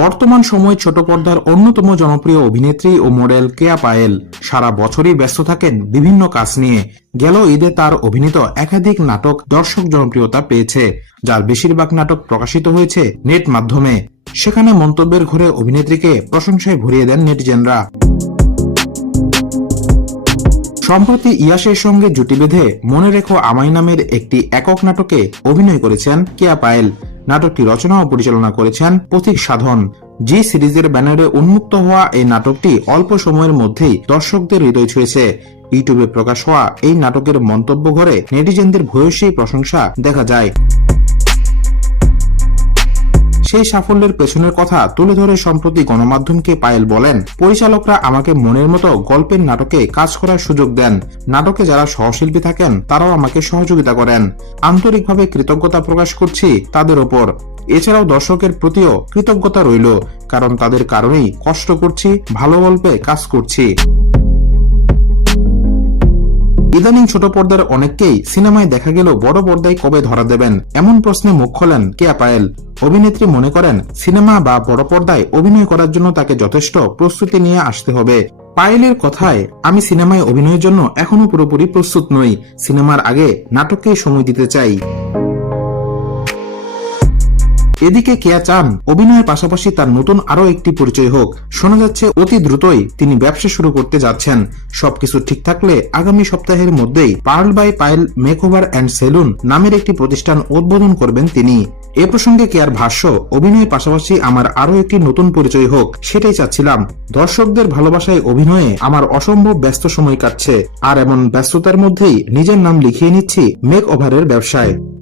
বর্তমান সময় ছোট পর্দার অন্যতম জনপ্রিয় অভিনেত্রী ও মডেল কেয়া পায়েল সারা বছরই ব্যস্ত থাকেন বিভিন্ন কাজ নিয়ে। গেল ঈদে তার অভিনীত একাধিক নাটক দর্শক জনপ্রিয়তা পেয়েছে, যার বেশিরভাগ নাটক প্রকাশিত হয়েছে নেট মাধ্যমে। সেখানে মন্তব্যের ঘরে অভিনেত্রীকে প্রশংসায় ভরিয়ে দেন নেটিজেনরা। সম্প্রতি ইয়াসের সঙ্গে জুটি বেঁধে মনে রেখো আমাই নামের একটি একক নাটকে অভিনয় করেছেন কেয়া পায়েল। নাটকটি রচনা ও পরিচালনা করেছেন পথিক সাধন। জি সিরিজের ব্যানারে উন্মুক্ত হওয়া এই নাটকটি অল্প সময়ের মধ্যেই দর্শকদের হৃদয় ছুঁয়েছে। ইউটিউবে প্রকাশ হওয়া এই নাটকের মন্তব্য ঘরে নেটিজেনদের ভয়সী প্রশংসা দেখা যায়। সেই সাফল্যের পেছনের কথা তুলে ধরে সম্প্রতি গণমাধ্যমকে পায়েল বলেন, পরিচালকরা আমাকে মনের মতো গল্পের নাটকে কাজ করার সুযোগ দেন। নাটকে যারা সহশিল্পী থাকেন, তারাও আমাকে সহযোগিতা করেন। আন্তরিকভাবে কৃতজ্ঞতা প্রকাশ করছি তাদের ওপর। এছাড়াও দর্শকের প্রতিও কৃতজ্ঞতা রইল, কারণ তাদের কারণেই কষ্ট করছি, ভালো গল্পে কাজ করছি। ইদানিং ছোট পর্দার অনেককেই সিনেমায় দেখা গেল বড় পর্দায় কবে ধরা দেবেন? এমন প্রশ্নে মুখ খোলেন কেয়া পায়েল অভিনেত্রী মনে করেন, সিনেমা বা বড় পর্দায় অভিনয় করার জন্য তাকে যথেষ্ট প্রস্তুতি নিয়ে আসতে হবে। পায়েলের কথায়, আমি সিনেমায় অভিনয়ের জন্য এখনও পুরোপুরি প্রস্তুত নই। সিনেমার আগে নাটককেই সময় দিতে চাই। এদিকে কেয়া চান অভিনয়ের পাশাপাশি তার নতুন আরও একটি পরিচয় হোক। শোনা যাচ্ছে, অতি দ্রুতই তিনি ব্যবসা শুরু করতে যাচ্ছেন। সবকিছু ঠিক থাকলে আগামী সপ্তাহের মধ্যেই pearl by Payel makeover and salon নামের একটি প্রতিষ্ঠান উদ্বোধন করবেন তিনি। এ প্রসঙ্গে কেয়ার ভাষ্য, অভিনয়ের পাশাপাশি আমার আরও একটি নতুন পরিচয় হোক, সেটাই চাচ্ছিলাম। দর্শকদের ভালোবাসায় অভিনয়ে আমার অসম্ভব ব্যস্ত সময় কাটছে। আর এমন ব্যস্ততার মধ্যেই নিজের নাম লিখিয়ে নিচ্ছি মেক ওভারের ব্যবসায়।